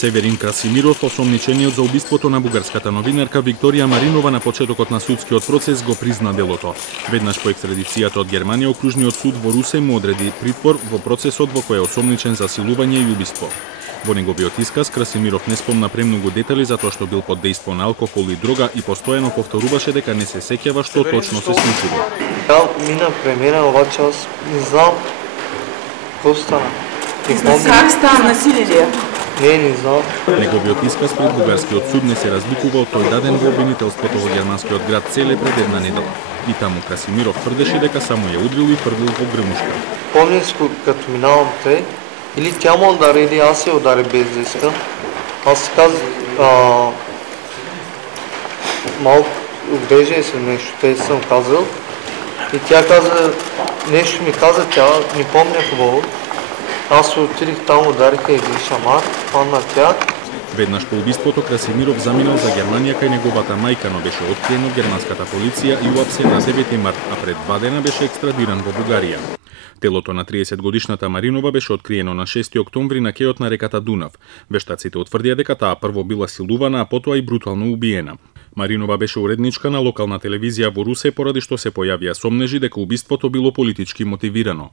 Северин Красимиров, осомничениот за убиството на бугарската новинарка Викторија Маринова на почетокот на судскиот процес го призна делото. Веднаш по екстрадицијата од Германија, окружниот суд во Русе му одреди притвор во процесот во кој е осомничен за силување и убиство. Во неговиот исказ Красимиров не спомна премногу детали затоа што бил под дејство на алкохол и дрога и постојано повторуваше дека не се сеќава што точно се случило. Мина премера, обаче аз не знам какво стана. Как стана насилие? Не знам. Неговиот исказ пред бугарскиот суд не се разликува од тој даден во обвинителството во германскиот град Целе пред една недела. И таму Красимиров тврдеше дека само ја удрил и фрлил во грмушка. Помням като минавам те, или тя ме удари, или аз се удари без да искам. Аз казах, малко отвеждай се нещо, те съм казал. И тя каза, нещо ми каза тя, не помня хубаво. Аз отидих там, удариха един шамар, падна тя. Веднаш по убиството Красимиров заминал за Германија кај неговата мајка, но беше откриен од германската полиција и уапсен на 9 март, а пред 2 дена беше екстрадиран во Бугарија. Телото на 30-годишната Маринова беше откриено на 6 октомври на кејот на реката Дунав. Вештаците утврдија дека таа прво била силувана, а потоа и брутално убиена. Маринова беше уредничка на локална телевизија во Русе, поради што се појавија сомнежи дека убиството било политички мотивирано.